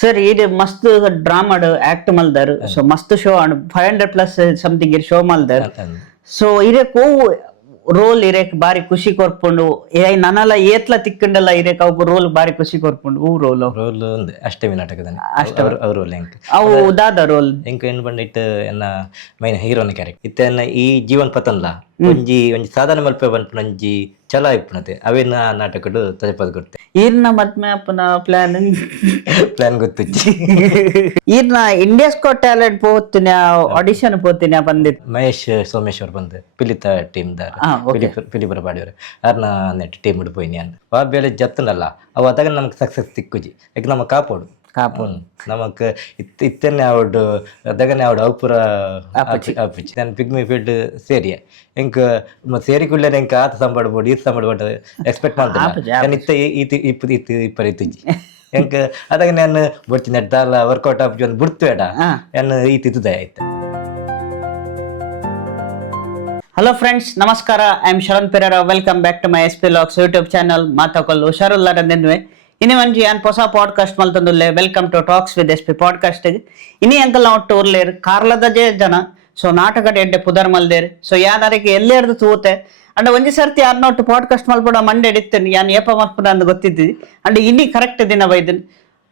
Sir ಇದು ಮಸ್ತ್ drama act ಮಲ್ದಾರ್ so ಮಸ್ತ್ ಶೋ 500+ ಸಮಥಿಂಗ್ ಇರ್ ಶೋ ಮಲ್ದಾರ್ ಸೊ ಇರೇಕ್ ರೋಲ್ ಇರೇಕ್ ಬಾರಿ ಖುಷಿ ಕೊರ್ಪುಂಡು ನನಲ ಏತ್ಲ ತಿಕ್ಕಂಡಲ್ಲ ಇರೇಕ್ ಅವು ರೋಲ್ ಬಾರಿ ಖುಷಿ ಕೊರ್ಪುಂಡು ಹೂ ರೋಲ್ ರೋಲ್ ಒಂದು ಅಷ್ಟಮಿ ನಾಟಕದ ರೋಲ್ ಎಂಕ್ ಅವು ಉದಾದ ರೋಲ್ ಎಂಕ್ ಏನ್ ಬಂದಿಟ್ಟು ಎನ್ನ ಮೈನ್ ಹೀರೋನ ಕ್ಯಾರೆಕ್ಟರ್ ಇತ್ತ ಈ ಜೀವನ್ ಪತನ್ಲ ಒಂಜಿ ಸಾಧಾರಣ ಮಲ್ಪೆ ಬಂತು ಒಂಜಿ ಚಲ ಇಪ್ಪುನತೆ ಅವೇನ ನಾಟಕಡು ತಜಪದ ಕೊಡ್ತೆ ಈರ್ನ ಮದ್ಮೆ ಅಪ್ಪನ ಪ್ಲಾನ್ ಗೊತ್ತಿಚ್ಚಿ ಈರ್ನ ಇಂಡಿಯಾಸ್ ಗಾಟ್ ಟ್ಯಾಲೆಂಟ್ ಪೋತಿನ ಆಡಿಷನ್ ಪೋತಿನ ಬಂದಿತ್ತು ಮಹೇಶ್ ಸೋಮೇಶ್ವರ್ ಬಂದು ಪಿಲಿತ ಟೀಮ್ ದಾರ ಪಿಲಿಪುರ ಪಾಡಿಯವ್ರು ಅರ್ನ ನೆಟ್ ಟೀಮ್ ಇಡ್ ಪೋಯ್ನಿ ಅಂತ ಆ ಬೇಳೆ ಜತ್ತನಲ್ಲ ಅವು ಅದಾಗ ನಮ್ಗೆ ಸಕ್ಸಸ್ ತಿಕ್ಕುಜಿ ಯಾಕೆ ನಮ್ಮ ಕಾಪೋಡು ನಮಕ್ ಇತ್ತನ್ನೇ ಅವಡು ಅದಗನೆ ಅವಡು ಅವಪುರ ಆಪಿಚ್ಚಿ ನಾನು ಪಿಗ್ಮಿ ಫೀಲ್ಡ್ ಸೇರಿಯ ಎಂಕ್ ಸೇರಿ ಕುಳ್ಳೆ ಎಂಕ್ ಆತ ಸಂಬಡ್ಬೋದು ಈತ ಸಂಬಡ್ಬೋದು ಎಕ್ಸ್ಪೆಕ್ಟ್ ಮಾಡ್ತಾರೆ ಇತ್ತ ಇಪ್ಪರಿತ್ತಿಜ್ಜಿ ಎಂಕ್ ಅದಾಗ ನಾನು ಬರ್ತೀನಿ ಅಡ್ಡಲ್ಲ ವರ್ಕೌಟ್ ಆಪಿ ಒಂದು ಬಿಡ್ತೇಡ ನಾನು ಈತಿದ್ದ ಆಯ್ತು. ಹಲೋ ಫ್ರೆಂಡ್ಸ್, ನಮಸ್ಕಾರ. I am Sharan Pereira. Welcome back to my SP Vlogs YouTube channel. ಮಾತಾಕೊಲ್ಲು ಹುಷಾರುಲ್ಲಾರದೆನ್ವೆ ಇನ್ನು ಮಂಜಿ ಆನ್ ಹೊಸ ಪಾಡ್ಕಾಸ್ಟ್ ಮಲ್ತಂದುಲ್ಲೆ. Welcome to talks with SP podcast. ಇನಿ ಅಂಕಲ್ ನಾವು ಟೂರ್ಲೇರ್ ಕಾರ್ಲದ ಜನ ಸೊ ನಾಟಕ ಎಡ್ಡೆ ಪುದರ್ ಮಲ್ದೇರ್ ಸೊ ಯಾರಿಗೆ ಎಲ್ಲೇರ್ದು ತೂತೆ ಅಂಡ್ ಒಂಜಿ ಸರ್ತಿ ಯಾರನ್ನೊಟ್ಟು ಪಾಡ್ಕಾಸ್ಟ್ ಮಲ್ಪಡ ಮಂಡೆ ಎಡಿತ್ತೇನೆ ಯಾನ್ ಏಪ ಮಲ್ಪಡ ಅಂದ್ ಗೊತ್ತಿದ್ದಿ ಅಂಡ್ ಇನ್ನಿ ಕರೆಕ್ಟ್ ದಿನ ಬೈದನ್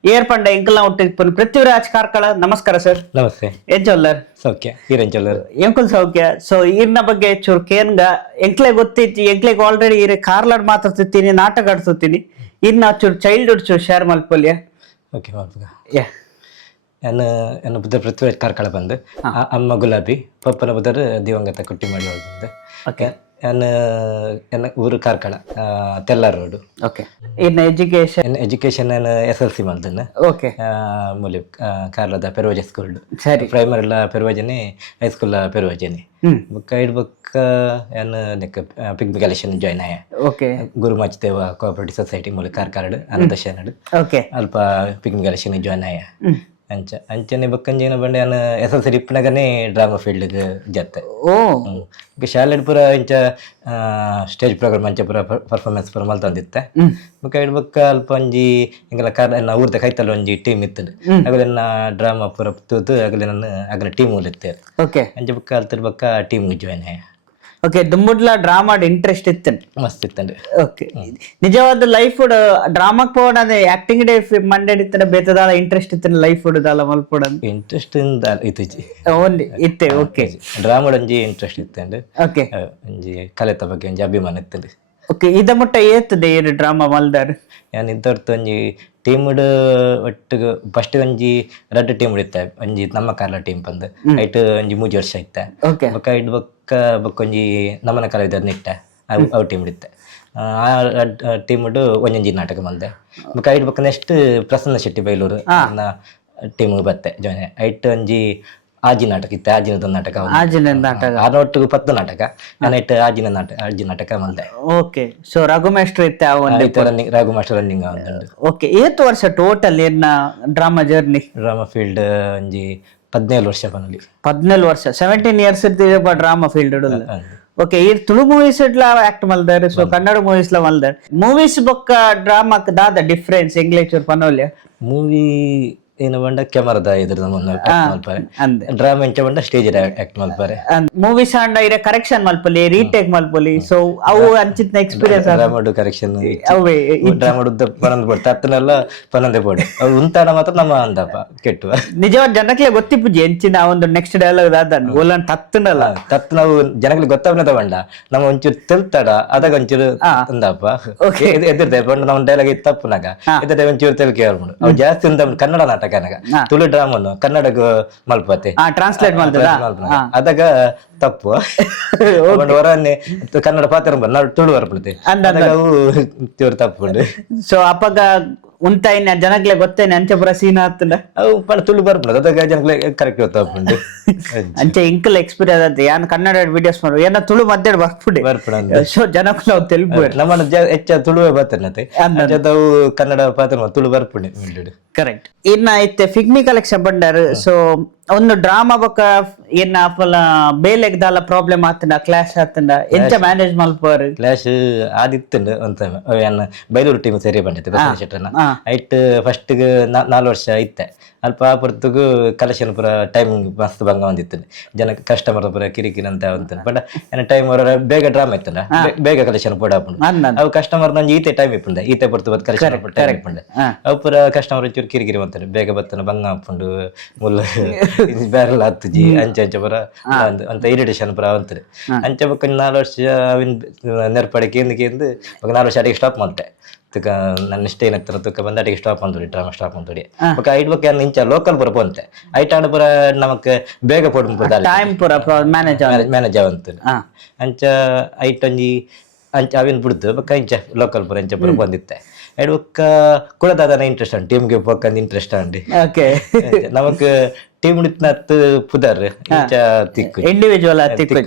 ಏರ್ಪಂಡ ಎಂಕಲ್ ನಾವು ಇಪ್ಪನ್ ಪೃಥ್ವಿರಾಜ್ ಕಾರ್ಕಳ. ನಮಸ್ಕಾರ ಸರ್. ನಮಸ್ತೆ. ಎಂಚೊಲ್ಲರ್ ಸೌಖ್ಯ ಈರೆಂಚೊಲ್ಲರ್ ಎಂಕುಲ್ ಸೌಖ್ಯ. ಸೊ ಈರ್ನ ಬಗ್ಗೆ ಚೂರು ಕೇನ್ಗ ಎಂಕ್ಲೆ ಗೊತ್ತಿತ್ತು ಎಂಕ್ಲೆಗ್ ಆಲ್ರೆಡಿ ಈರೆ ಕಾರ್ಲಾಡ್ ಮಾತಾಡ್ತಿರ್ತೀನಿ, ನಾಟಕ ಆಡ್ತಿರ್ತೀನಿ. ಇನ್ನು ಚೂರು ಚೈಲ್ಡ್ಹುಡ್ ಚೂರು ಶೇರ್ ಮಲ್ಪೊಲ್ಯ. ಓಕೆ ಮಾಡ್ಬೋದಾ? ನನ್ನ ಬುದ್ಧ ಪೃಥ್ವಿರಾಜ್ ಕಾರ್ಕಳ ಬಂದು ಅಮ್ಮ ಗುಲಾಬಿ ಪಪ್ಪನ ಬುದ್ಧರು ದಿವಂಗತ ಕುಟ್ಟಿ ಮಾಡಿ ಬಂದು. ಓಕೆ ನನ್ನ ಊರು ಕಾರ್ಕಳ ತೆಲ್ಲಾರ್ ರೋಡು. ಓಕೆ. ಇನ್ನು ಎಜುಕೇಶನ್ ನಾನು SLC ಮಾಡ್ತೇನೆ. ಓಕೆ. ಮೂಲೆ ಕಾರ್ಲದ ಪೆರುವಜ ಸ್ಕೂಲ್ ಸರಿ. ಪ್ರೈಮರಿಲ ಪೆರುವಜನೆ, ಹೈಸ್ಕೂಲ್ ಪೆರುವಜನೆ ಬುಕ್ಕ ಇಡ್ಬುಕ್ಕ ಏನು ಪಿಗ್ಮಿ ಕಲೆಕ್ಷನ್ ಜಾಯ್ನ್ ಆಯ. ಓಕೆ. ಗುರು ಮಚ್ದೇವ ಕೋಆಪರೇಟಿವ್ ಸೊಸೈಟಿ ಮೂಲ ಕಾರ್ಕರಡು ಅನಂತಶನಡು. ಓಕೆ. ಅಲ್ಪ ಪಿಗ್ಮಿ ಕಲೆಕ್ಷನ್ ಜಾಯ್ನ್ ಆಯ. ಅಂಚನೆ ಬಕ್ಕಂಜೇನ ಬಂಡೆ ನಾನು SLC ಇಪ್ಪನಾಗನೇ ಡ್ರಾಮಾ ಫೀಲ್ಡ್ಗೆ ಜತ್ತೆ. ಶಾಲೆ ಪೂರ ಇಂಚ ಸ್ಟೇಜ್ ಪ್ರೋಗ್ರಾಮ್ ಅಂಚ ಪೂರ ಪರ್ಫಾರ್ಮೆನ್ಸ್ ಪೂರ ಮಲ್ತಂದಿತ್ತೆ. ಬುಕ್ಕ ಇಡ್ಬಕ್ಕ ಅಲ್ಪ ಒಂಜಿ ಹಿಂಗೆಲ್ಲ ಕಾರಣ ಊರ್ದ ಕೈತಲ್ಲ ಒಂಜಿ ಟೀಮ್ ಇತ್ತದು ಆಗಲೇ ಡ್ರಾಮಾ ಪೂರ ತೂತು ಆಗಲೇ ನಾನು ಆಗಲ ಟೀಮ್ ಉಳಿತ್ತೆ. ಓಕೆ. ಅಂಚ ಬುಕ್ಕ ಅಲ್ತಿರ್ಬಕ್ಕ ಟೀಮ್ಗೆ ಜಾಯ್ನ್ ಆಯ. ಓಕೆ. ದುಂಬುಡ್ಲ ಡ್ರಾಮಾಡ್ ಇಂಟ್ರೆಸ್ಟ್ ಇತ್ತೇನೆ? ಮಸ್ತ್ ಇತ್ತಂಡು. ಓಕೆ. ನಿಜವಾದ ಲೈಫ್ ಡ್ರಾಮಾಕ್ ಪೋಡ ಆಕ್ಟಿಂಗ್ ಡೇ ಮಂಡೆ ಇತ್ತನೆ ಬೇತದಾಲ ಇಂಟ್ರೆಸ್ಟ್ ಇತ್ತನೆ ಲೈಫ್ ದಾಲ ಮಲ್ಪೋಡ ಇಂಟ್ರೆಸ್ಟ್ ಇತ್ತಿಜಿ ಓನ್ಲಿ ಇತ್ತೆ. ಓಕೆ. ಡ್ರಾಮಾಡ್ ಒಂಜಿ ಇಂಟ್ರೆಸ್ಟ್ ಇತ್ತಂಡು. ಓಕೆ. ಒಂಜಿ ಕಲೆತ ಬಗ್ಗೆ ಒಂಜಿ ಅಭಿಮಾನ ಇತ್ತಂಡು. ಓಕೆ. ಇದ ಮುಟ್ಟ ಏತದೆ ಏರು ಡ್ರಾಮಾ ಮಲ್ದಾರ್? ನಾನು ಇಂಥವ್ರದ್ದು ಒಂಜಿ ಟೀಮ್ಡ್ ಒಟ್ಟಿಗೆ ಫಸ್ಟ್ ಒಂಜಿ ರೆಡ್ ಟೀಮ್ ಇತ್ತ ಒಂಜಿ ನಮ್ಮ ಕಾರ್ಲ ಟೀಮ್ ಬಂದು ಐಟ್ ಒಂಜಿ 3 ವರ್ಷ ಇತ್ತ. ಬೊಕ್ಕ ಇಡ್ ಬೊಕ್ಕ ಒಂಜಿ ನಮ್ಮನ ಕಲಾವಿದರ್ನ ಇಟ್ಟ ಅವು ಟೀಮ್ ಇತ್ತೆ. ಆ ಟೀಮ್ಡ್ ಒಂಜೊಂಜಿ ನಾಟಕ ಮಲ್ದೆ. ಬೊಕ್ಕ ಐಟ್ ಬೊಕ್ಕ ನೆಕ್ಸ್ಟ್ ಪ್ರಸನ್ನ ಶೆಟ್ಟಿ ಬೈಲೂರು ಟೀಮ್ ಬತ್ತೆ ಜಾಯ್ನ್. ಐಟ್ ಒಂಜಿ ಆಜಿ ನಾಟಕ ಇತ್ತೆ. ಆಜಿನದ ನಾಟಕ ಆನೊಟ್ಟಿಗೆ 10 ನಾಟಕ ನಾನು ಇಟ್ಟು ಆಜಿ ನಾಟಕ ಮಲ್ದೆ. ಓಕೆ. ಸೊ ರಘು ಮಾಸ್ಟರ್ ಇತ್ತೆ ರಘು ಮಾಸ್ಟರ್ ರನ್ನಿಂಗ್. ಓಕೆ. ಏತ್ ವರ್ಷ ಟೋಟಲ್ ಏನ ಡ್ರಾಮಾ ಜರ್ನಿ? ಡ್ರಾಮಾ ಫೀಲ್ಡ್ ಒಂಜಿ 17 ವರ್ಷ ಬನ್ನಲಿ. 17 ವರ್ಷ 17 ಇಯರ್ಸ್ ಇರ್ತಿದೆ ಡ್ರಾಮಾ ಫೀಲ್ಡ್. ಓಕೆ. ಈ ತುಳು ಮೂವೀಸ್ ಇಡ್ಲ ಆಕ್ಟ್ ಮಲ್ದಾರೆ. ಸೊ ಕನ್ನಡ ಮೂವೀಸ್ ಲ ಮಲ್ದಾರೆ. ಮೂವೀಸ್ ಬೊಕ್ಕ ಡ್ರಾಮಾಕ್ ದಾದ ಡಿಫ್ರೆನ್ಸ್ ಇಂಗ್ಲಿಷ್ ಪನೋಲ್ಯ? ಮೂವಿ ಏನು ಬಂಡ ಕ್ಯಾಮರಾದ ಇದ್ರ ಮಲ್ಪಾರೆ, ಡ್ರಾಮಾ ಎಂಚ ಬಂಡ ಸ್ಟೇಜ್ ಆಕ್ಟ್ ಮಲ್ಪಾರೆ. ಮೂವೀಸ್ ಅಂಡ ಇರ ಕರೆಕ್ಷನ್ ಮಲ್ಪಲಿ ರೀಟೇಕ್ ಮಲ್ಪಲಿ. ಸೊ ಅವು ಅಂಚಿತ್ನ ಎಕ್ಸ್ಪೀರಿಯನ್ಸ್ ಡ್ರಾಮಾಡು ಕರೆಕ್ಷನ್ ಅವೇ ಡ್ರಾಮಾಡು ಪನಂದ್ ಪೋಡು ತತ್ತನೆಲ್ಲ ಪನಂದೆ ಪೋಡು ಅವು ಉಂತಾನ ಮಾತ್ರ ನಮ್ಮ ಅಂದಪ್ಪ ಕೆಟ್ಟುವ ನಿಜವಾದ ಜನಕ್ಲೆ ಗೊತ್ತಿಪ್ಪುಜಿ ಎಂಚಿನ ಒಂದು ನೆಕ್ಸ್ಟ್ ಡೈಲಾಗ್ ದಾದನ್ ಓಲನ್ ತತ್ತನಲ್ಲ ತತ್ ನಾವು ಜನಗಳಿಗೆ ಗೊತ್ತಾಗ್ನ ತಗೊಂಡ ನಮ್ಮ ಒಂಚೂರು ತೆಲ್ತಾಡ ಅದಾಗ ಒಂಚೂರು ಅಂದಪ್ಪ ಎದಿರ್ದೆ ಬಂಡ ನಮ್ಮ ಡೈಲಾಗ್ ತಪ್ಪುನಾಗ ಎದ್ದೆ ಒಂಚೂರು ತೆಲ್ಕೆ ಹೇಳ್ಬಿಡು ಅವು ಜಾಸ್ತಿ ಅಂತ ಕನ್ನಡ ನಾಟಕ ತುಳು ಡ್ರಾಮನ್ನು ಕನ್ನಡಗೂ ಮಲ್ಪತ್ತೆ ಟ್ರಾನ್ಸ್ಲೇಟ್ ಅದಾಗ ತಪ್ಪು ಹೊರನ್ನೇ ಕನ್ನಡ ಪಾತ್ರ ತುಳು ಬರ್ಬಿಡುತ್ತೆ ಅವು ತಪ್ಪುಂಡು. ಸೊ ಅಪ್ಪಗ ಉಂತಾಯಿನ ಜನಗ್ಲೆ ಗೊತ್ತೇನೆ ಅಂಚೆ ಪುರ ಸೀನ್ ಆತಂಡ ಅವು ತುಳು ಬರ್ಬಿಡುದು ಅದಾಗ ಜನಗ್ಲೆ ಕರೆಕ್ಟ್ ಗೊತ್ತಾಗ್ಬಿಡು. ಅಂಚೆ ಇಂಕಲ್ ಎಕ್ಸ್ಪೀರಿಯನ್ಸ್ ಅಂತ ಯಾನ್ ಕನ್ನಡ ವಿಡಿಯೋಸ್ ಮಾಡು ಏನ ತುಳು ಮಧ್ಯ ಬರ್ಬಿಡು. ಸೊ ಜನಕ್ಕೂ ನಾವು ತೆಲುಗು ನಮ್ಮ ಹೆಚ್ಚ ತುಳುವೇ ಬರ್ತನತೆ ಅವು ಕನ್ನಡ ಪಾತ್ರ ತುಳು ಬರ್ಬಿಡು. ಕರೆಕ್ಟ್. ಇನ್ನ ಐತೆ ಪಿಗ್ಮಿ ಕಲೆಕ್ಷನ್ ಬಂಡಾರು. ಸೊ ಒಂದು ಡ್ರಾಮಾ ಬೊಕ್ಕ ಏನ ಅಪ್ಪಲ ಬೇಲೆಗ್ದಾಲ ಪ್ರಾಬ್ಲಮ್ ಆತಂಡ ಕ್ಲಾಶ್ ಆತಂಡ ಎಂಚ ಮ್ಯಾನೇಜ್ ಮಲ್ಪರ್ ಕ್ಲಾಶ್ ಆದಿತ್ತುಂಡು ಒಂತ ಎನ್ನ ಬೈಲೂರು ಟೀಮ್ ಸೇರಿ ಬಂದಿತ್ತು ಬಸವ ಶೆಟ್ಟರ್ನ ಐಟ್ ಫಸ್ಟ್ 4 ವರ್ಷ ಇತ್ತೆ ಅಲ್ಪ ಪುರ್ತಗೂ ಕಲೆಕ್ಷನ್ ಪೂರ ಟೈಮ್ ಮಸ್ತ್ ಭಂಗ ಬಂದಿತ್ತು ಜನ ಕಸ್ಟಮರ್ ಪೂರ ಕಿರಿಕಿರಿ ಅಂತ ಅಂತ ಬಟ್ ಏನ ಟೈಮ್ ಬೇಗ ಡ್ರಾಮಾ ಇತ್ತಂಡ ಬೇಗ ಕಲೆಕ್ಷನ್ ಪೂಡ ಅವು ಕಸ್ಟಮರ್ ನಂಗೆ ಈತೆ ಟೈಮ್ ಇಪ್ಪುಂಡೆ ಈತೆ ಬರ್ತು ಬತ್ ಕಲೆಕ್ಷನ್ ಟೈಮ್ ಇಪ್ಪುಂಡೆ ಅವು ಪೂರ ಕಸ್ಟಮರ್ ಚೂರು ಕಿರಿಕಿರಿ ಮಾಡ್ತಾರೆ ಬೇಗ ಬತ್ತನ ಭಂಗ ಹಾಕೊಂಡು ಮುಲ್ಲ ಬ್ಯಾರಲ್ ಹತ್ತುಜಿ ಅಂಚೆ ಪೂರ ಅಂತ ಇರಿಟೇಷನ್ ಪೂರ ಅಂತಾರೆ ಅಂಚೆ ಬಕ್ಕ 4 ವರ್ಷ ಅವಿನ ನೆರ್ಪಡೆ ಕೇಂದು 4 ವರ್ಷ ಅಡಿಗೆ ಸ್ಟಾಪ್ ಮಾಡ್ತೆ ತುಕ ನನ್ನ ಇಷ್ಟ ಏನಾಗ್ತಾರ ತುಕ ಬಂದ ಅಡಿಗೆ ಸ್ಟಾಪ್ ಮಾಡ್ತೋಡಿ ಡ್ರಾಮಾ ಸ್ಟಾಪ್ ಮಾಡ್ತೋಡಿ ಬೊಕ್ಕ ಐಟ್ ಬೊಕ್ಕ ಇಂಚ ಲೋಕಲ್ ಪೂರ ಪೋಂತೆ ಐಟ್ ಆಡ ಪೂರ ನಮಕ್ ಬೇಗ ಪೋಡು ಟೈಮ್ ಪೂರ ಮ್ಯಾನೇಜ್ ಅವಂತ ಅಂಚ ಐಟ್ ಒಂಜಿ ಅಂಚ ಅವಿನ ಬಿಡ್ದು ಬೊಕ್ಕ ಇಂಚ ಲೋಕಲ್ ಪೂರ ಇಂಚ ಪೂರ ಬಂದಿತ್ತೆ ಐಟ್ ಬೊಕ್ಕ ಕುಳದಾದನ ಇಂಟ್ರೆಸ್ಟ್ ಅಂಡ್ ಟೀಮ್ಗೆ ಪೋಕಂದ್ ಇಂಟ್ರೆಸ್ಟ್ ಅಂಡಿ ನಮಕ್ ಟೀಮ್ ಉಳಿತ್ನತ್ತು ಪುದರ್ ಇಂಚ ತಿಕ್ಕು ಇಂಡಿವಿಜುವಲ್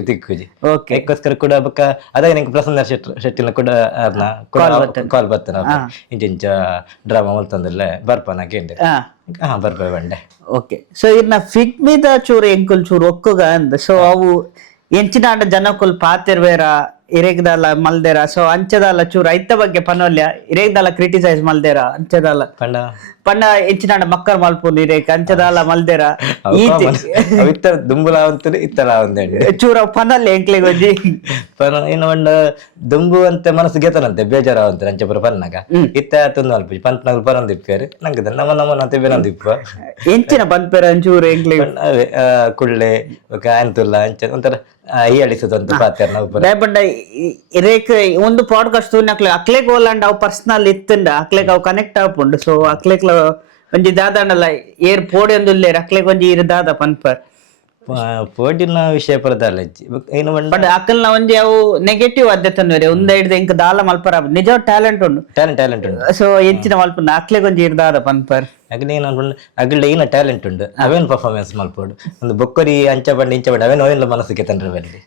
ತಿಕ್ಕುಜಿ ಅದಕ್ಕೋಸ್ಕರ ಕೂಡ ಬೊಕ್ಕ ಅದಾಗ ನಂಗೆ ಪ್ರಸನ್ನ ಶೆಟ್ಟಿನ ಕೂಡ ಕಾಲ್ ಬರ್ತನ ಇಂಚ ಇಂಚ ಡ್ರಾಮಾ ಮಲ್ತಂದಲ್ಲೇ ಬರ್ಪನ ಕೇಂದ್ರ ಬರ್ಪ ಬಂಡೆ ಓಕೆ ಸೊ ಇನ್ನ ಫಿಗ್ ಮೀದ ಚೂರು ಎಂಕುಲ್ ಚೂರು ಒಕ್ಕುಗ ಅಂದ ಸೊ ಅವು ಎಂಚಿನ ಜನಕ್ಕುಲ್ ಪಾತಿರ್ವೇರ ಇರೇಗ್ದಾಲ ಮಲ್ದೇರ ಸೊ ಅಂಚದಾಲ ಚೂರು ಐತ ಬಗ್ಗೆ ಪನೋಲ್ಯ ಇರೇಗ್ದಾಲ ಕ್ರಿಟಿಸೈಸ್ ಮಲ್ದೇರ ಅಂಚದಾಲ ಪಂಡ ಎಂಚಿನ ಮಕ್ಕರ್ ಮಲ್ಪುಂಡು ಇರೇಕ್ ಅಂಚದಾಲ ಮಲ್ದೇರ ದುಂಬುಲ ಅಂತೂ ಇತ್ತಲ ಒಂದೇ ಚೂರ ಪನಲ್ಯ ಎಂಕ್ಲೆ ಗೊಜ್ಜಿ ಇನ್ನು ಒಂಡ ದುಂಬು ಅಂತ ಮನಸ್ಸು ಗೆತನಂತೆ ಬೇಜಾರ ಅಂತ ಅಂಚೆ ಪುರ ಪನ್ನಾಗ ಇತ್ತ ತುಂದು ಅಲ್ಪ ಪಂತ್ನಾಗ ಪರಂದ್ ಇಪ್ಪೇರು ನಂಗೆ ನಮ್ಮ ಅಂತ ಬೇನೊಂದು ಇಪ್ಪ ಎಂಚಿನ ಪಂಪೇರ ಅಂಚೂರು ಎಂಕ್ಲೆ ಕುಳ್ಳೆ ಕಾಂತುಲ್ಲ ಅಂಚೆ ಒಂಥರ ಹಿಯಾಳಿಸೋದಂತ ಪಾತ್ರ ನಾವು ಇರೇಕ್ ಒಂದು ಪಾಡ್ಕಾಸ್ಟ್ ತೂನಕ್ಲೆ ಅಕ್ಲೆಗ್ ಓಲಾಂಡ್ ಅವು ಪರ್ಸನಲ್ ಇತ್ತಂಡ ಅಕ್ಲೆಗ್ ಅವು ಕನೆಕ್ಟ್ ಆಪುಂಡು ಸೊ ಅಕ್ಲೆಗ್ಲ ಒಂಜಿ ದಾದಾಂಡಲ್ಲ ಏರ್ ಪೋಡಿ ಒಂದುಲ್ಲೇರ್ ಅಕ್ಲೆಗ್ ಒಂಜಿ ಇರು ದಾದ ಪನ್ಪರ್ ಪೋಡಿನ ವಿಷಯ ಪರದಲ್ಲ ಏನು ಬಟ್ ಅಕ್ಕಲ್ನ ಒಂಜಿ ಅವು ನೆಗೆಟಿವ್ ಅದ್ದೆತನ್ವೇರೆ ಒಂದ ಹಿಡ್ದು ಇಂಕ ದಾಲ ಮಲ್ಪರ ನಿಜ ಟ್ಯಾಲೆಂಟ್ ಉಂಡು ಸೊ ಎಂಚಿನ ಮಲ್ಪುಂಡು ಅಕ್ಲೆಗ್ ಒಂಜಿ ಇರು ದಾದ ಪನ್ಪರ್ ಅಗ್ಲಿ ಏನು ಅನ್ಕೊಂಡು ಅಗ್ಲ ಏನ ಟ್ಯಾಲೆಂಟ್ ಉಂಡು ಅವೇನ್ ಪರ್ಫಾರ್ಮೆನ್ಸ್ ಮಲ್ಪೋಡು ಒಂದು ಬೊಕ್ಕರಿ ಅಂಚ ಬಂಡ ಇಂಚ ಬಂಡ ಅವೇನು ಅವೇನು ಮನಸ್ಸಿಗೆ ತಂಡ್ರೆ ಬರಲಿ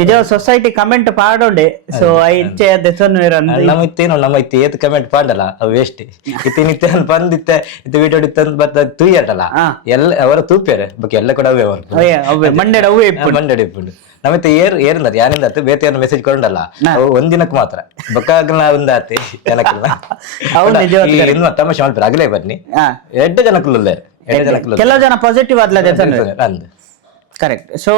ನಿಜ ಸೊಸೈಟಿ ಕಮೆಂಟ್ ಪಾಡೋಂಡೆ ಸೊ ಇಂಚೆ ದೆಸನ್ವೇರ ನಮ್ಮ ಇತ್ತೇನೋ ನಮ್ಮ ಇತ್ತು ಏತ್ ಕಮೆಂಟ್ ಪಾಡಲ್ಲ ಅವು ವೇಸ್ಟ್ ಇತ್ತಿನಿತ್ತೆ ಬಂದಿತ್ತೆ ಇದು ವಿಡಿಯೋ ಇತ್ತಂತ ಬತ್ತ ತೂಯಟಲ್ಲ ಎಲ್ಲ ಅವರ ತೂಪ್ಯಾರೆ ಬಕ್ ಎಲ್ಲ ಕೂಡ ಅವೇ ಮಂಡ್ಯಡ ಅವೇ ಮಂಡ್ಯಡ ಇಪ್ಪುಂಡು ನಮ್ಮತ್ತೆ ಏರ್ನದ ಯಾನಿಂದ ಆತು ಬೇತೆ ಮೆಸೇಜ್ ಕೊಂಡಲ್ಲ ಒಂದಿನಕ್ಕೆ ಮಾತ್ರ ಬೊಕ್ಕಾಗಲ ಒಂದಾತಿ ಜನಕ್ಕಲ್ಲ ಇನ್ನು ತಮಾಷೆ ಮಾಡ್ತಾರೆ ಆಗಲೇ ಬನ್ನಿ 2 ಜನಕ್ಕಲ್ಲ ಕೆಲವು ಜನ ಪಾಸಿಟಿವ್ ಆದ್ಲದೆ ಕರೆಕ್ಟ್ ಸೊ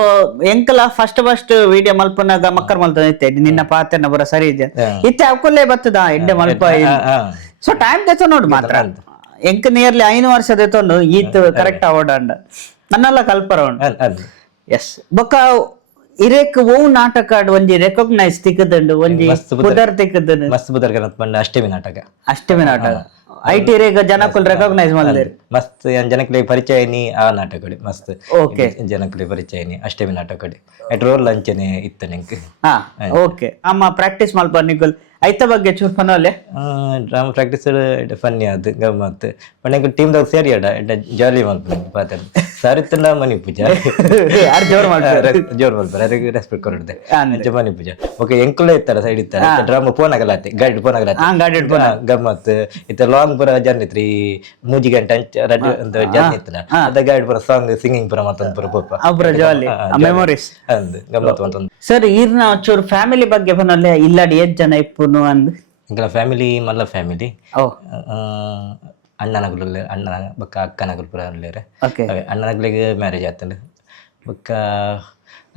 ಎಂಕಲ ಫಸ್ಟ್ ವಿಡಿಯೋ ಮಲ್ಪನಾಗ ಮಕ್ಕರ್ ಮಲ್ತ ಇತ್ತೆ ನಿನ್ನ ಪಾತ್ರನ ಬರ ಸರಿ ಇದೆ ಇತ್ತೆ ಅವಕಲ್ಲೇ ಬರ್ತದ ಎಡ್ಡೆ ಮಲ್ಪ ಸೊ ಟೈಮ್ ತೆತ್ತ ನೋಡು ಮಾತ್ರ ಎಂಕ ನಿಯರ್ಲಿ 5 ವರ್ಷ ತೆತ್ತೊಂಡು ಈತ್ ಕರೆಕ್ಟ್ ಅವಾರ್ಡ್ ಅಂಡ ನನ್ನೆಲ್ಲ ಕಲ್ಪರ ಉಂಡು ಎಸ್ ಬೊಕ್ಕ ಇರೇಕ್ ಓ ನಾಟಕ ಒಂಜಿ ರೆಕಾಗ್ನೈಸ್ ತಿಕ್ಕದಂಡು ಒಂಜಿ ಪುದರ್ ತಿಕ್ಕದಂಡು ಮಸ್ತ್ ಪುದರ್ ಬಂಡ ಅಷ್ಟಮಿ ನಾಟಕ ಐಟಿ ರೇಗ ಜನಕ್ಕಲ್ ರೆಕಾಗ್ನೈಸ್ ಮಾಡಿದ್ರು ಮಸ್ತ್ ಜನಕ್ಕೆ ಪರಿಚಯ ಆ ನಾಟಕಡಿ ಮಸ್ತ್ ಓಕೆ ಜನಕ್ಕೆ ಪರಿಚಯ ಅಷ್ಟಮಿ ನಾಟಕಡಿ ರೋಲ್ ಲಂಚನೆ ಇತ್ತು ನಿಂಗೆ ಓಕೆ ಅಮ್ಮ ಪ್ರಾಕ್ಟೀಸ್ ಮಲ್ಪ ನಿಗುಲ್ ಐತ ಬಗ್ಗೆ ಚೂರ್ ಪನೋಲೆ ಡ್ರಾಮಾ ಪ್ರಾಕ್ಟೀಸ್ ಫನ್ನಿ ಅದು ಗಮ್ಮತ್ ಪಣ್ಣೆ ಟೀಮ್ದಾಗ ಸೇರಿ ಜಾಲಿ ಮಲ್ಪ ಪಾತ್ರ ಸಾರಿತ್ತಲ್ಲ ಮನಿ ಪೂಜಾ ಜೋರ್ ಮಲ್ಪಾರ ಅದಕ್ಕೆ ರೆಸ್ಪೆಕ್ಟ್ ಕೊರಡ್ದೆ ಮನಿ ಪೂಜಾ ಓಕೆ ಎಂಕುಲ ಇತ್ತಾರ ಸೈಡ್ ಇತ್ತಾರ ಡ್ರಾಮಾ ಫೋನ್ ಆಗಲಾತಿ ಗೈಡ್ ಫೋನ್ ಆಗಲಾತಿ ಗಮ್ಮತ್ ಇತ್ತ ಲಾಂಗ್ ಪುರ ಜರ್ನಿ ಇತ್ರಿ 3 ಗಂಟೆ ರೆಡಿ ಅಂತ ಜರ್ನಿ ಇತ್ತಲ್ಲ ಅದ ಗೈಡ್ ಪುರ ಸಾಂಗ್ ಸಿಂಗಿಂಗ್ ಪುರ ಮತ್ತೊಂದು ಪುರ ಪೋಪ ಅಬ್ರ ಜಾಲಿ ಮೆಮೊರೀಸ್ ಅಂದ್ ಗಮ್ಮತ್ ಮತ್ತೊಂದು ಸರ್ ಈರ್ನ ಚೂರ್ ಫ್ಯಾಮಿಲಿ ಬಗ್ಗೆ ಪನೋಲೆ ಇಲ್ಲಾಡಿ 8 ಜನ ಇಪ್ಪುನು ಅಂದ್ ಇಂಕಲ ಫ್ಯಾಮಿಲಿ ಮಲ್ಲ ಫ್ಯಾಮಿಲಿ ಅಣ್ಣನಗಳು ಅಣ್ಣ ಬೊಕ್ಕ ಅಕ್ಕನಗಳು ಪೂರ ಉಳ್ಳೇರೆ ಅಣ್ಣನಗಳಿಗೆ ಮ್ಯಾರೇಜ್ ಆತಂಡು ಬೊಕ್ಕ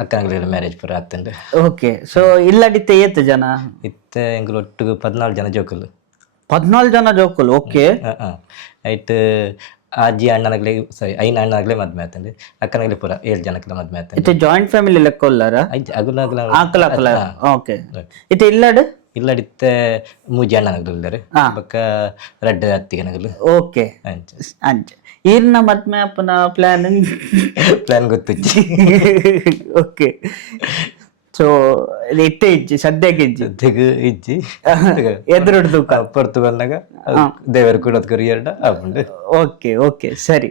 ಅಕ್ಕನಗಳಿಗೆ ಮ್ಯಾರೇಜ್ ಪೂರ ಆತಂಡು ಓಕೆ ಸೊ ಇಲ್ಲಡಿತ್ತೆ ಏತ್ ಜನ ಇತ್ತೆ ಎಂಕುಲು ಒಟ್ಟಿಗೆ 14 ಜನ ಜೋಕುಲು 14 ಜನ ಜೋಕುಲು ಓಕೆ ಐಟ್ ಅಜ್ಜಿ ಅಣ್ಣನಗಳಿಗೆ ಸಾರಿ ಐನ ಅಣ್ಣನಗಳೇ ಮದ್ಮೆ ಆತಂಡು ಅಕ್ಕನಗಳಿಗೆ ಪೂರ 7 ಜನಕ್ಕೆಲ್ಲ ಮದ್ಮೆ ಆತಂಡು ಇತ್ತೆ ಜಾಯಿಂಟ್ ಫ್ಯಾಮಿಲಿ ಲೆಕ್ಕ ಉಳ್ಳಾರ ಅಗಲ ಓಕೆ ಇತ್ತೆ ಇಲ್ಲಡಿತ್ತೆ 3 ಅಣ್ಣನಗಳು ಬೊಕ್ಕ 2 ಅತ್ತಿಗೆನಗಳು ಓಕೆ ಅಂಚೆ ಈರ್ನ ಮದ್ಮೆ ಅಪ್ಪನ ಪ್ಲಾನ್ ಗೊತ್ತಿಜ್ಜಿ ಓಕೆ ಸೊ ಇಟ್ಟೆ ಇಜ್ಜಿ ಸದ್ಯಕ್ಕೆ ಇಜ್ಜಿ ಎದುರುಡ್ದು ಪೊರ್ತು ಬಂದಾಗ ದೇವರು ಕೊಡೋದ್ ಕರಿಯರ್ಡ ಆಪುಂಡು ಓಕೆ ಸರಿ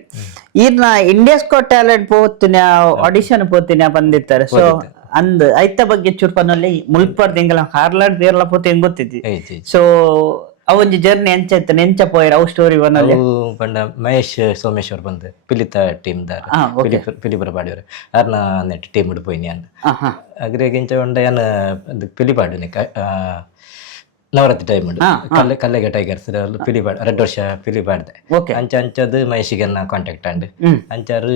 ಈರ್ನ ಇಂಡಿಯಾಸ್ ಗಾಟ್ ಟ್ಯಾಲೆಂಟ್ ಪೋತಿನ ಆಡಿಷನ್ ಪೋತಿನ ಬಂದಿತ್ತಾರೆ ಸೊ ಅಂದ್ ಐತ ಬಗ್ಗೆ ಚೂರ್ಪನಲ್ಲಿ ಮುಲ್ಪರ್ದು ಎಂಗಲ ಹಾರ್ಲಾಡ್ ದೇರ್ಲ ಪೋತೆ ಹೆಂಗ್ ಗೊತ್ತಿದ್ದಿ ಸೊ ಅವು ಒಂಜಿ ಜರ್ನಿ ಎಂಚ ಪೋಯರ್ ಅವು ಸ್ಟೋರಿ ಬನ್ನಲ್ಲ ಅವು ಪಂಡ ಮಹೇಶ್ ಸೋಮೇಶ್ವರ್ ಬಂದು ಪಿಲಿತ ಟೀಮ್ ದಾರ ಪಿಲಿಪುರ ಪಾಡಿಯವರು ಅರ್ನ ನೆಟ್ ಟೀಮ್ ಇಡ್ ಪೋಯಿನಿ ಅನ್ನ ಅಗ್ರೆಗಿಂಚ ಉಂಡ ಏನ ಪಿಲಿಪಾಡು ನವರಾತ್ರಿ ಟೈಮ್ ಕಲ್ಲೆಗೆ ಟೈಗರ್ಸ್ ಪಿಲಿಪಾಡ್ 2 ವರ್ಷ ಪಿಲಿಪಾಡ್ದೆ ಅಂಚ ಅಂಚದು ಮಹೇಶಿಗೆನ್ನ ಕಾಂಟ್ಯಾಕ್ಟ್ ಆಂಡ್ ಅಂಚಾರು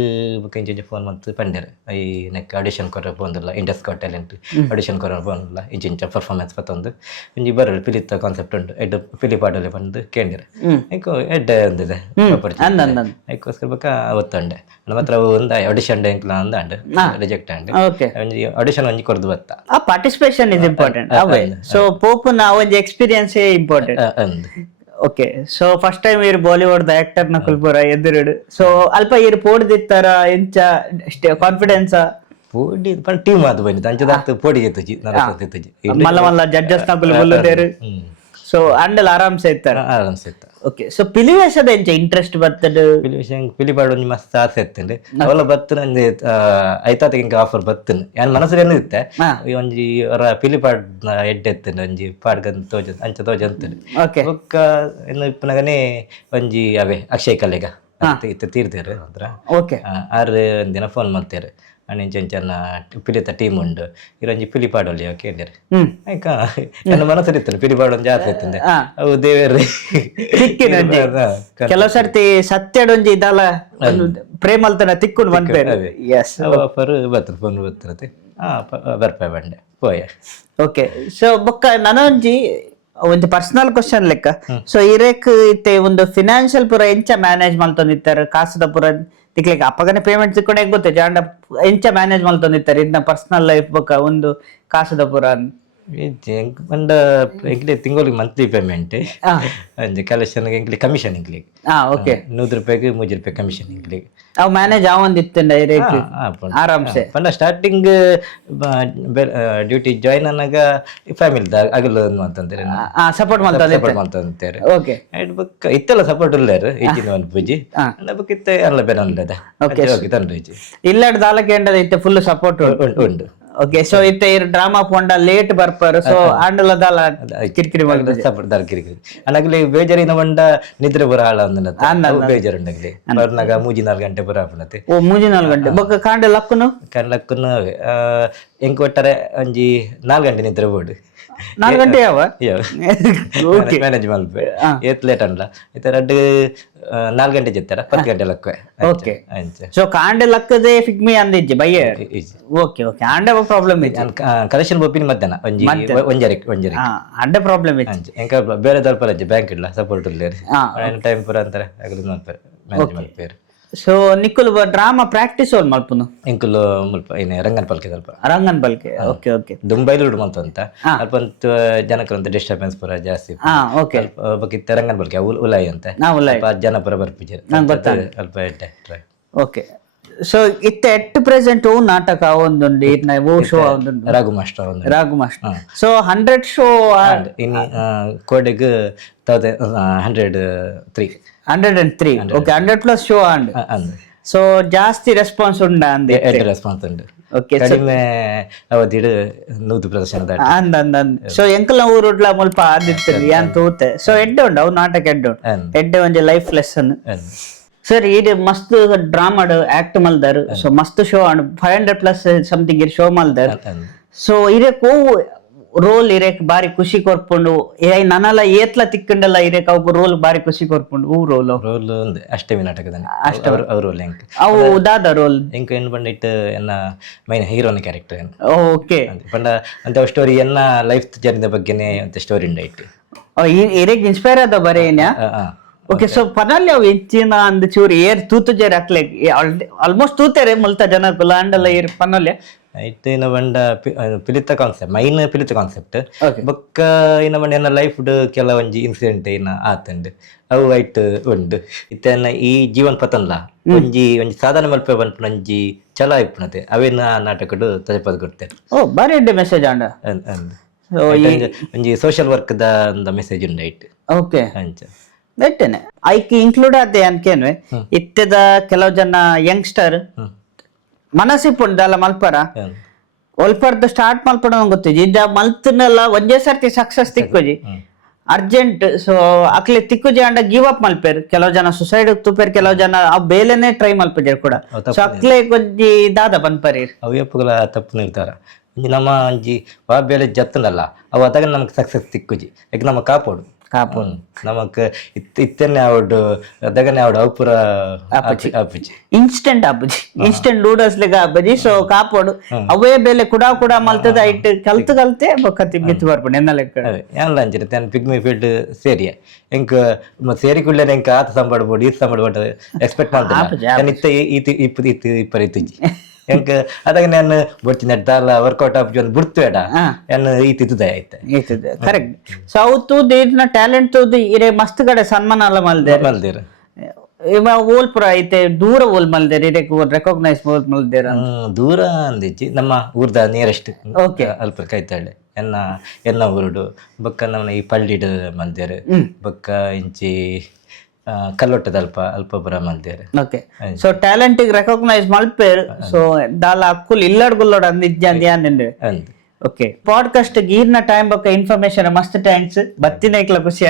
ಇಂಚ ಫೋನ್ ಮಂತ್ ಪಂಡೇರ್ ಈ ನೆಕ್ ಆಡಿಷನ್ ಕೊರ ಪೋಂದಿಲ್ಲ ಇಂಡಿಯಸ್ ಗಾಟ್ ಟ್ಯಾಲೆಂಟ್ ಆಡಿಷನ್ ಕೊರ ಪೋಂದಿಲ್ಲ ಇಂಚ ಪರ್ಫಾರ್ಮೆನ್ಸ್ ಪತ್ತೊಂದು ಇಂಜಿ ಬರೋಡು ಪಿಲಿತ್ತ ಕಾನ್ಸೆಪ್ಟ್ ಉಂಟು ಎಡ್ ಪಿಲಿಪಾಡಲ್ಲಿ ಬಂದು ಕೇಂದಿರ ಐಕೋ ಎಡ್ಡೆ ಒಂದಿದೆ ಐಕೋಸ್ಕರ ಬಕ್ಕ ಒತ್ತಂಡೆ ನನ್ನ ಮಾತ್ರ ಒಂದು ಆಡಿಷನ್ ಡೇ ಎಂಕ್ಲ ಅಂದಾಂಡ್ ರಿಜೆಕ್ಟ್ ಆಂಡ್ ಆಡಿಷನ್ ಒಂಜಿ ಕೊರ್ದು ಬತ್ತ ಪಾರ್ಟಿಸಿಪೇಷನ್ ಇಸ್ ಇಂಪಾರ್ಟೆಂಟ್ ಸೊ ಪೋಪುನ ಒಂಜಿ experience important okay so first time ಇರ್ ಬಾಲಿವುಡ್ ದ ಆಕ್ಟರ್ ನ ಕುಲ್ಪುರ ಎದುರುಡು ಸೊ ಅಲ್ಪ ಇರ್ ಪೋಡ್ದಿತ್ತಾರ ಎಂಚ ಕಾನ್ಫಿಡೆನ್ಸ್ ಪೋಡಿ ಪಂಡ ಟೀಮ್ ಆದ್ ಬಂದಿತ್ತು ಅಂಚದಾತ್ ಪೋಡಿ ಎತ್ತುಜಿ ನರಸತ್ತಿತ್ತುಜಿ ಮಲ್ಲ ಮಲ್ಲ ಜಡ್ಜಸ್ ನ ಕುಲ್ ಬಲ್ಲುದೇರು ಸೊ ಅಂಡಲ್ ಆರಾಮ್ಸೆ ಇತ್ತಾರ ಆರಾಮ್ಸೆ ಇತ್ತ ಓಕೆ ಸೊ ಪಿಲಿವೇಷದ ಎಂಚ ಇಂಟ್ರೆಸ್ಟ್ ಬರ್ತಡು ಪಿಲಿವೇಷನ್ ಪಿಲಿಪಾಡು ಒಂಜಿ ಮಸ್ತ್ ಆಸೆ ಇತ್ತಂಡೆ ಅವಲ ಬತ್ತನ ಒಂಜಿ ಐತಾತಿಗೆ ಇಂಕ ಆಫರ್ ಬತ್ತನ ಯಾನ್ ಮನಸ್ಸಲ್ಲಿ ಏನು ಇತ್ತೆ ಒಂಜಿ ಅವರ ಪಿಲಿಪಾಡ್ ಎಡ್ಡೆ ಎತ್ತಂಡೆ ಒಂಜಿ ಪಾಡ್ಗಂತ ತೋಜ ಅಂಚ ತೋಜ ಅಂತಂಡೆ ಬೊಕ್ಕ ಇನ್ನು ಇಪ್ಪನಗನೆ ಒಂಜಿ ಅವೇ ಅಕ್ಷಯ್ ಕಲೆಗ ಇತ್ತ ತೀರ್ದೇರು ಹತ್ರ ಆರು ಒಂದಿನ ಫೋನ್ ಮಾಡ್ತೇರು ಅಂಚೆಂಚನ ಪಿಲಿತ ಟೀಮ್ ಉಂಡು ಇರೊಂಜಿ ಪಿಲಿಪಾಡೊಲಿ ಕೇಳಿರಿ ಆಯ್ಕ ನನ್ನ ಮನಸ್ಸಲ್ಲಿ ಪಿಲಿಪಾಡು ಒಂಜಿ ಆಸೆ ಇತ್ತಂದೆ ಅವು ದೇವೇರಿ ಕೆಲವು ಸರ್ತಿ ಸತ್ಯಡೊಂಜಿ ಇದಲ್ಲ ಪ್ರೇಮಲ್ತನ ತಿಕ್ಕೊಂಡು ಬಂದ್ಪೇರು ಆಫರ್ ಬರ್ತದೆ ಫೋನ್ ಬರ್ತದೆ ಬರ್ಪೆ ಬಂಡೆ ಪೋಯ ಓಕೆ ಸೊ ಬೊಕ್ಕ ನನೊಂಜಿ ಒಂದು ಪರ್ಸನಲ್ ಕ್ವಶನ್ ಲೆಕ್ಕ ಸೊ ಇರೇಕ್ ಇತ್ತೆ ಒಂದು ಫಿನಾನ್ಷಿಯಲ್ ಪೂರ ಎಂಚ ಮ್ಯಾನೇಜ್ ಮಲ್ತೊಂದಿತ್ತಾರೆ ಕಾಸದ ಪೂರ ತಿಕ್ಲಿಕ್ಕೆ ಅಪ್ಪಗನೆ ಪೇಮೆಂಟ್ ಸಿಕ್ಕೊಂಡೆ ಗೊತ್ತೆ ಜಾಂಡ ಎಂಚ ಮ್ಯಾನೇಜ್ ಮಲ್ತೊಂದಿತ್ತಾರೆ ಇದನ್ನ ಪರ್ಸನಲ್ ಲೈಫ್ ಬೊಕ್ಕ ಒಂದು ಕಾಸದ ಪೂರ ಪಂಡ ಎಂಕ್ಲೆ ತಿಂಗಳಿಗೆ ಮಂತ್ಲಿ ಪೇಮೆಂಟ್ ಅಂಜೆ ಕಲೆಕ್ಷನ್ ಎಂಕ್ಲೆ ಕಮಿಷನ್ ಎಂಕ್ಲಿಗೆ ಓಕೆ 100 ರೂಪಾಯಿಗೆ 3 ರೂಪಾಯಿ ಕಮಿಷನ್ ಎಂಕ್ಲಿಗೆ ಅವು ಮ್ಯಾನೇಜ್ ಆವಂದಿತ್ತು ಡೈರೆಕ್ಟ್ ಆರಾಮ್ಸೆ ಪಂಡ ಸ್ಟಾರ್ಟಿಂಗ್ ಡ್ಯೂಟಿ ಜಾಯಿನ್ ಅನ್ನಗ ಫ್ಯಾಮಿಲಿ ಆಗಲ್ಲ ಅಂತಂದ್ರೆ ಸಪೋರ್ಟ್ ಮಾಡ್ತಂತಾರೆ ಓಕೆ ಬುಕ್ ಇತ್ತೆಲ್ಲ ಸಪೋರ್ಟ್ ಇಲ್ಲಾರು ಈಚಿನ ಒಂದು ಪೂಜಿ ಬುಕ್ ಇತ್ತೆ ಎಲ್ಲ ಬೇರೆ ಅನ್ಲದ ಓಕೆ ತಂದ್ರಿ ಇಲ್ಲಡ್ ದಾಲಕ್ಕೆ ಎಂಡದ ಇತ್ತೆ ಫುಲ್ ಸಪೋರ್ಟ್ ಉಂಟು ಓಕೆ ಸೊ ಇತ್ತೆ ಡ್ರಾಮಾ ಪೋಂಡ ಲೇಟ್ ಬರ್ಪಾರು ಸೊ ಆಂಡಲ ದಾಲ ಕಿರಿಕಿರಿ ಸಪೋರ್ಟ್ ಕಿರಿಕಿರಿ ಅನಗಲಿ ಬೇಜಾರಿನ ಮಂಡ ನಿದ್ರೆ ಬರ ಹಾಳ ಅಂದ ಬೇಜಾರು ಉಂಡಗಲಿ ಬರ್ನಾಗ 3-4 ಗಂಟೆ ಬರ ಹಾಪನತೆ ಓ 3-4 ಗಂಟೆ ಬೊಕ್ಕ ಕಾಂಡೆ ಲಕ್ಕುನು ಎಂಕ್ ಒಟ್ಟಾರೆ ಒಂಜಿ 4 ಗಂಟೆ ನಿದ್ರೆ ಬೋಡು 4 ಗಂಟೆ ಯಾವ ಮ್ಯಾನೇಜ್ ಮಲ್ಪೆ ಏತ್ ಲೇಟ್ ಅನ್ಲ ಇತ್ತ 4 ಗಂಟೆ ಜೆತ್ತಾರ 10 ಗಂಟೆ ಲಕ್ಕ ಓಕೆ ಸೊ ಕಾಂಡೆ ಲಕ್ಕದೆ ಫಿಗ್ಮಿ ಅಂದಿಜ್ಜೆ ಬಯ್ಯ ಓಕೆ ಓಕೆ ಆಂಡೆ ಪ್ರಾಬ್ಲಮ್ ಇಜ್ಜೆ ಕಲೆಕ್ಷನ್ ಬೊಪ್ಪಿನ ಮಧ್ಯಾಹ್ನ ಒಂಜರಿ ಆಂಡೆ ಪ್ರಾಬ್ಲಮ್ ಇಜ್ಜೆ ಎಂಕ ಬೇರೆ ದರ್ಪರ ಬ್ಯಾಂಕ್ ಇಲ್ಲ ಸಪೋರ್ಟ್ ಇಲ್ಲ ಟೈಮ್ ಪೂರ ಅಂತಾರೆ ಆಗಲಿ ಮಲ್ಪೇರು ಮ್ಯಾನೇಜ್ ಮಲ್ಪೇರು ಸೊ ನಿಕ್ಕುಲು ಡ್ರಾಮಾ ಪ್ರಾಕ್ಟೀಸ್ ಓಲ್ ಮಲ್ಪುನು ಇಂಕುಲು ಮುಲ್ಪ ಇನ್ನು ರಂಗನ್ ಪಲ್ಕೆ ಸ್ವಲ್ಪ ರಂಗನ್ ಪಲ್ಕೆ ಓಕೆ ಓಕೆ ದುಂಬೈಲು ಉಡುಮಂತ ಅಂತ ಅಲ್ಪ ಜನಕರಂತ ಡಿಸ್ಟರ್ಬೆನ್ಸ್ ಪೂರ ಜಾಸ್ತಿ ಓಕೆ ಬಕ್ಕಿತ್ತ ರಂಗನ್ ಪಲ್ಕೆ ಉಲಾಯಿ ಅಂತ ಜನ ಪೂರ ಬರ್ಪಿಜರ್ ಅಲ್ಪ ಟ್ರೈ ಓಕೆ ಸೊ ಇತ್ತೆ ಎಟ್ ಪ್ರೆಸೆಂಟ್ ಓ ನಾಟಕ ಒಂದುಂಡು ಇನ್ನ ಓ ಶೋ ಒಂದುಂಡು ರಾಘು ಮಾಸ್ಟರ್ ಸೊ 100 ಶೋ ಇನ್ನು ಕೋಡೆಗ್ 103 ಓಕೆ 100+ ಶೋ ಅಂಡ್ ಸೊ ಜಾಸ್ತಿ ರೆಸ್ಪಾನ್ಸ್ ಉಂಡ ಅಂದೆ ರೆಸ್ಪಾನ್ಸ್ ಉಂಡು ಓಕೆ ಕಡಿಮೆ ಅವಧಿಡು 100 ಪ್ರದರ್ಶನ ಅಂದ್ ಸೊ ಎಂಕಲ್ನ ಊರುಡ್ಲ ಮುಲ್ಪ ಆದಿತ್ತು ಯಾನ್ ತೂತೆ ಸೊ ಎಡ್ಡೆ ಉಂಡು ಅವು ನಾಟಕ ಎಡ್ಡೆ ಒಂಜಿ ಲೈಫ್ ಲೆಸನ್ ಸರ್ ಇದು ಮಸ್ತ್ ಡ್ರಾಮಾಡ್ ಆಕ್ಟ್ ಮಲ್ದಾರು ಸೊ ಮಸ್ತ್ ಶೋ 500+ ಸಮಥಿಂಗ್ ಶೋ ಮಲ್ದಾರು ಸೊ ಇರೇಕ್ ರೋಲ್ ಇರೇಕ್ ಬಾರಿ ಖುಷಿ ಕೊರ್ಪುಂಡು ನನಲ ಏತ್ಲ ತಿಕ್ಕಂಡಲ್ಲ ಇರೇಕ್ ಅವು ರೋಲ್ ಬಾರಿ ಖುಷಿ ಕೊರ್ಪುಂಡು ಹೂ ರೋಲ್ ಅಷ್ಟಮಿ ನಾಟಕದ ಅವು ಉದಾದ ರೋಲ್ ಎಂಕ ಏನು ಬಂದಿಟ್ ಎನ್ನ ಮೈನ್ ಹೀರೋನ ಕ್ಯಾರೆಕ್ಟರ್ ಓಕೆ ಪಂಡ ಅಂತ ಸ್ಟೋರಿ ಎನ್ನ ಲೈಫ್ ಜರ್ನಿ ಬಗ್ಗೆನೇ ಅಂತ ಸ್ಟೋರಿ ಉಂಡ ಇಟ್ಟು ಇರೇಕ್ ಇನ್ಸ್ಪೈರ್ ಆದ ಬರೀ ಓಕೆ ಸೊ ಪನಲ್ಲಿ ಅವು ಹೆಚ್ಚಿನ ಅಂದ್ ಚೂರು ಏರ್ ತೂತು ಜೇರ್ ಹಾಕ್ಲೆ ಆಲ್ಮೋಸ್ಟ್ ತೂತೇರೆ ಮುಲ್ತ ಜನ ಕುಲಾಂಡಲ್ಲ ಏರ್ ಪನ್ನಲ್ಯ ಐಟ್ ಇನ್ನ ಬಂಡ ಪಿಲಿತ ಕಾನ್ಸೆಪ್ಟ್ ಮೈನ್ ಪಿಲಿತ ಕಾನ್ಸೆಪ್ಟ್ ಬೊಕ್ಕ ಇನ್ನ ಬಂಡ ಎನ್ನ ಲೈಫ್ ಕೆಲ ಒಂಜಿ ಇನ್ಸಿಡೆಂಟ್ ಇನ್ನ ಆತಂಡ್ ಅವು ಐಟ್ ಉಂಡು ಇತ್ತ ಈ ಜೀವನ್ ಪತನ್ಲ ಒಂಜಿ ಸಾಧನೆ ಮಲ್ಪೆ ಬಂತು ಒಂಜಿ ಛಲ ಇಪ್ಪುನತೆ ಅವೇನ ನಾಟಕಡು ತಜಪದ ಕೊಡ್ತೇನೆ ಓ ಬಾರಿ ಎಡ್ಡೆ ಮೆಸೇಜ್ ಆಂಡ ಒಂಜಿ ಸೋಷಿಯಲ್ ವರ್ಕ್ ದ ಮೆಸೇಜ್ ಉಂಡು ಐಟ್ ಓಕೆ ಅಂಚ ಬೆಟ್ಟನೆ ಐಕ್ ಇನ್ಕ್ಲೂಡ್ ಆದೆ ಅನ್ಕೇನ್ವೆ ಇತ್ತದ ಕೆಲವು ಜನ ಯಂಗ್ಸ್ಟರ್ ಮನಸ್ಸಿಪ್ಪುಂಡಲ್ಲ ಮಲ್ಪರ ಒಲ್ಪರ್ದು ಸ್ಟಾರ್ಟ್ ಮಲ್ಪಡ ಗೊತ್ತಿಜಿ ಇದ್ದ ಮಲ್ತನಲ್ಲ ಒಂದೇ ಸರ್ತಿ ಸಕ್ಸಸ್ ತಿಕ್ಕೋಜಿ ಅರ್ಜೆಂಟ್ ಸೊ ಅಕ್ಲೆ ತಿಕ್ಕುಜಿ ಅಂಡ ಗಿವ್ ಅಪ್ ಮಲ್ಪೇರು ಕೆಲವು ಜನ ಸುಸೈಡ್ ತುಪ್ಪೇರು ಕೆಲವು ಜನ ಆ ಬೇಲೆನೆ ಟ್ರೈ ಮಲ್ಪಿದ್ರು ಕೂಡ ಸೊ ಅಕ್ಲೆ ಕೊಂಜಿ ದಾದ ಪನ್ಪರಿ ಅವು ಎಪ್ಪುಗಳ ತಪ್ಪು ನಿರ್ತಾರ ಒಂಜಿ ನಮ್ಮ ಒಂಜಿ ವಾ ಬೇಲೆ ಜತ್ತನಲ್ಲ ಅವು ಅದಾಗ ನಮ್ಗೆ ಸಕ್ಸಸ್ ತಿಕ್ಕುಜಿ ಯಾಕೆ ನಮ್ಮ ಕಾಪೋಡು ನಮಕ್ ಇತ್ತನ್ನೇ ಅವಡು ಅದಗನೆ ಅವಡು ಅವುಪುರ ಆಪುಜಿ ಇನ್ಸ್ಟೆಂಟ್ ಆಪುಜಿ ಇನ್ಸ್ಟೆಂಟ್ ನೂಡಲ್ಸ್ ಲೆಗ ಆಪುಜಿ ಸೊ ಕಾಪೋಡು ಅವೇ ಬೇಲೆ ಕುಡಾ ಮಲ್ತದ ಐಟ್ ಕಲ್ತೆ ಬೊಕ್ಕತಿ ಮಿತ್ ಬರ್ಪುಂಡು ಎನ್ನ ಲೆಕ್ಕ ಏನ್ಲ ಅಂಚಿನ ತೆನ್ ಪಿಗ್ಮಿ ಫೀಲ್ಡ್ ಸೇರಿಯೆ ಎಂಕ್ ಸೇರಿ ಕುಳ್ಳೇನೆ ಎಂಕ್ ಆತ ಸಂಬಡ್ಬೋದು ಈತ ಸಂಬಡ್ಬೋದು ಎಕ್ಸ್ಪೆಕ್ಟ್ ಮಾಡ್ತಾನೆ ಇತ್ತ ಇಪ್ಪರಿತ್ತಿಜ್ಜಿ ಎಂಕ್ ಅದಾಗ ನಾನು ಬೊಡ್ತಿ ನೆಟ್ಟಾಲ ವರ್ಕೌಟ್ ಆಪುಜಿ ಒಂದು ಬಿಡ್ತೇಡ ಎನ್ನು ಈತಿದ್ದ ಆಯ್ತು ಕರೆಕ್ಟ್ ಸೊ ಅವು ತೂದು ಇನ್ನ ಟ್ಯಾಲೆಂಟ್ ತೂದು ಇರೇ ಮಸ್ತ್ ಕಡೆ ಸನ್ಮಾನ ಎಲ್ಲ ಮಲ್ದೇರು ಓಲ್ ಪುರ ಐತೆ ದೂರ ಓಲ್ ಮಲ್ದೇರು ಇದಕ್ಕೆ ರೆಕಾಗ್ನೈಸ್ ಓಲ್ ಮಲ್ದೇರ ದೂರ ಅಂದಿಜ್ಜಿ ನಮ್ಮ ಊರ್ದ ನಿಯರೆಸ್ಟ್ ಅಲ್ಪ ಕೈತಾಳೆ ಎನ್ನ ಊರುಡು ಬೊಕ್ಕ ನಮ್ಮ ಈ ಪಳ್ಳಿಡ್ ಮಲ್ದೇರು ಬೊಕ್ಕ ಇಂಚಿ ಕಲ್ಲೊಟ್ಟದ ಅಲ್ಪ ಬರ ಮಲ್ದೇರು ಓಕೆ ಸೊ ಟ್ಯಾಲೆಂಟ್ ರೆಕಾಗ್ನೈಸ್ ಮಲ್ಪೇರು ಸೊ ದಾಲ ಅಕ್ಕುಲ್ ಇಲ್ಲಡ್ ಗುಲ್ಲೋಡ್ ಅಂದಿಜ್ಜಿ ಅಂದ್ ಓಕೆ ಪಾಡ್ಕಾಸ್ಟ್ ಗೀರ್ನ ಟೈಮ್ ಬೊಕ್ಕ ಇನ್ಫಾರ್ಮೇಶನ್ ಮಸ್ತ್ ಥ್ಯಾಂಕ್ಸ್ ಬತ್ತಿನ ಐಕ್ಲ ಖುಷಿ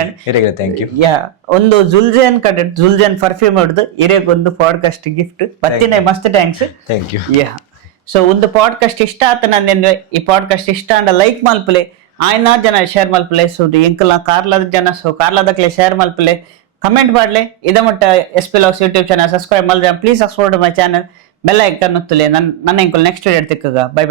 ಥ್ಯಾಂಕ್ ಯು ಯಾ ಒಂದು ಜುಲ್ಜೇನ್ ಕಡೆ ಜುಲ್ಜೇನ್ ಪರ್ಫ್ಯೂಮ್ ಹೊಡೆದು ಇರೇಗೊಂದು ಪಾಡ್ಕಾಸ್ಟ್ ಗಿಫ್ಟ್ ಬತ್ತಿನ ಮಸ್ತ್ thanks thank you yeah so ಒಂದು ಪಾಡ್ಕಾಸ್ಟ್ ಇಷ್ಟ ಆತ ನಂದೇನು ಈ ಪಾಡ್ಕಾಸ್ಟ್ ಇಷ್ಟ ಅಂಡ ಲೈಕ್ ಮಲ್ಪಲೆ ಆಯ್ನ ಜನ ಶೇರ್ ಮಲ್ಪಲೆ ಸೊ ಎಂಕಲ ಕಾರ್ಲದ ಜನ ಸೊ ಕಾರ್ಲದಕ್ಲೆ ಶೇರ್ ಮಲ್ಪಲೆ ಕಮೆಂಟ್ ಮಾಡ್ಲೆ ಇದ ಮಟ್ಟ SP Vlogs YouTube channel subscribe ಮಲ್ದೆ please subscribe my channel bell icon ಒತ್ತಲೆ ನನ್ನ ಎಂಕಲ್ ನೆಕ್ಸ್ಟ್ ವಿಡಿಯೋ ತಿಕ್ಕಗ ಬೈ